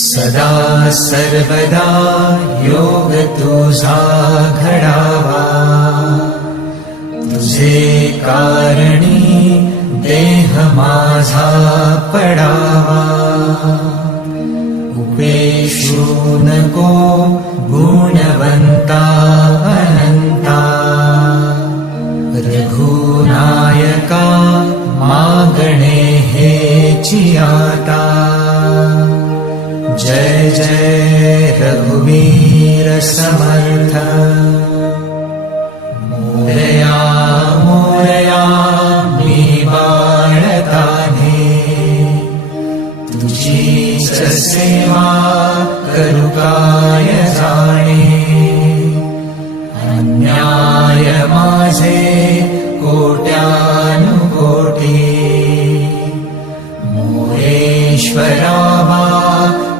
सदा सर्वदा योग तुझा घडावा, तुझे कारणी देह माझा पडावा. उपेक्षू नको गुणवंता अनंता, रघुनायका मागणे हेची आता. जय जय रघुवीर समर्थ. मोरया मोरया मी बाळताने, तुझीच सेवा करू काय जाणे. अन्याय माझे कोट्यानुकोटी, मोरेश्वरा